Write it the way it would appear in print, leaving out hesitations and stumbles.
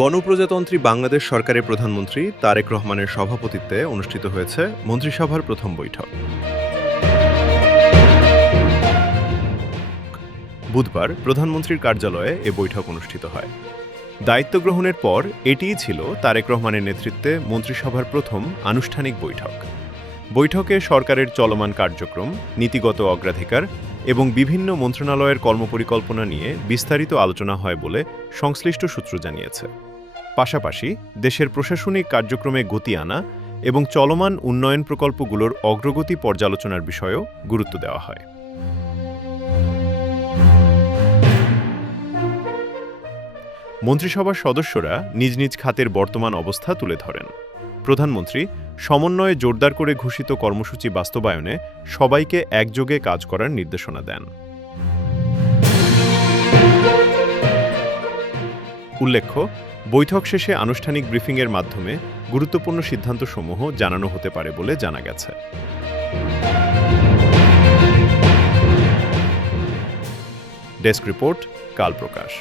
গণপ্রজাতন্ত্রী বাংলাদেশ সরকারের প্রধানমন্ত্রী তারেক রহমানের সভাপতিত্বে অনুষ্ঠিত হয়েছে মন্ত্রিসভার প্রথম বৈঠক। বুধবার প্রধানমন্ত্রীর কার্যালয়ে এ বৈঠক অনুষ্ঠিত হয়। দায়িত্ব গ্রহণের পর এটিই ছিল তারেক রহমানের নেতৃত্বে মন্ত্রিসভার প্রথম আনুষ্ঠানিক বৈঠক। বৈঠকে সরকারের চলমান কার্যক্রম, নীতিগত অগ্রাধিকার এবং বিভিন্ন মন্ত্রণালয়ের কর্মপরিকল্পনা নিয়ে বিস্তারিত আলোচনা হয় বলে সংশ্লিষ্ট সূত্র জানিয়েছে। পাশাপাশি দেশের প্রশাসনিক কার্যক্রমে গতি আনা এবং চলমান উন্নয়ন প্রকল্পগুলোর অগ্রগতি পর্যালোচনার বিষয়েও গুরুত্ব দেওয়া হয়। মন্ত্রিসভার সদস্যরা নিজ নিজ খাতের বর্তমান অবস্থা তুলে ধরেন। প্রধানমন্ত্রী সমন্বয়ে জোরদার করে ঘোষিত কর্মসূচি বাস্তবায়নে সবাইকে একযোগে কাজ করার নির্দেশনা দেন। উল্লেখ্য, বৈঠক শেষে আনুষ্ঠানিক ব্রিফিংয়ের মাধ্যমে গুরুত্বপূর্ণ সিদ্ধান্তসমূহ জানানো হতে পারে বলে জানা গেছে। ডেস্ক রিপোর্ট, কাল প্রকাশ।